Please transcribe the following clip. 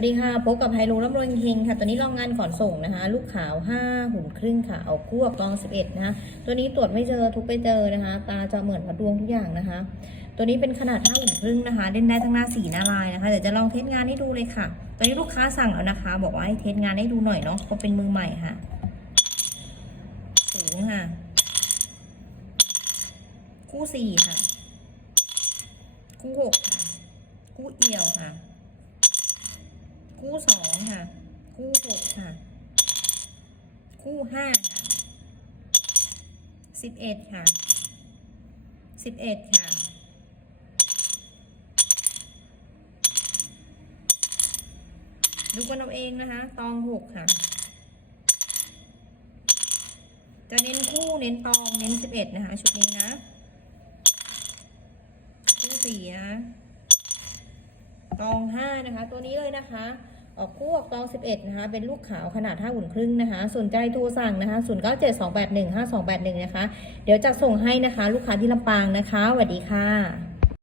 สวัสดีค่ะพบกับไฮรูร่ำรวยเฮงค่ะ ตัวนี้ลองงานก่อนส่งนะคะ ลูกขาว 5 หุ่นครึ่งค่ะ เอาคู่กับกอง 11 นะคะ ตัวนี้ตรวจไม่เจอทุกไปเจอนะคะ ตาจะเหมือนวัดดวงทุกอย่างนะคะ ตัวนี้เป็นขนาด 5 หุ่นครึ่งนะคะ เล่นได้ทั้งหน้าสีหน้าลายนะคะ เดี๋ยวจะลองเทสงานให้ดูเลยค่ะ ตัวนี้ลูกค้าสั่งแล้วนะคะ บอกว่าให้เทสงานให้ดูหน่อยเนาะ เพราะเป็นมือใหม่ค่ะ สูงค่ะ คู่สี่ค่ะ คู่หกค่ะ คู่เอี่ยวค่ะ คู่สองค่ะ คู่หกค่ะ คู่ห้าค่ะสิบเอ็ดค่ะสิบเอ็ดค่ะดูกันเอาเองนะคะ ตองหกค่ะ จะเน้นคู่เน้นตองเน้นสิบเอ็ดนะคะ ชุดนี้นะ คู่สี่นะ ตองห้านะคะ ตัวนี้เลยนะคะ ออกคู่ออกตอง 11 นะคะ เป็นลูกขาวขนาด5หุ่นครึ่งนะคะ สนใจโทรสั่งนะคะ 0972815281 นะคะ เดี๋ยวจะส่งให้นะคะ ลูกค้าที่ลำปางนะคะสวัสดีค่ะ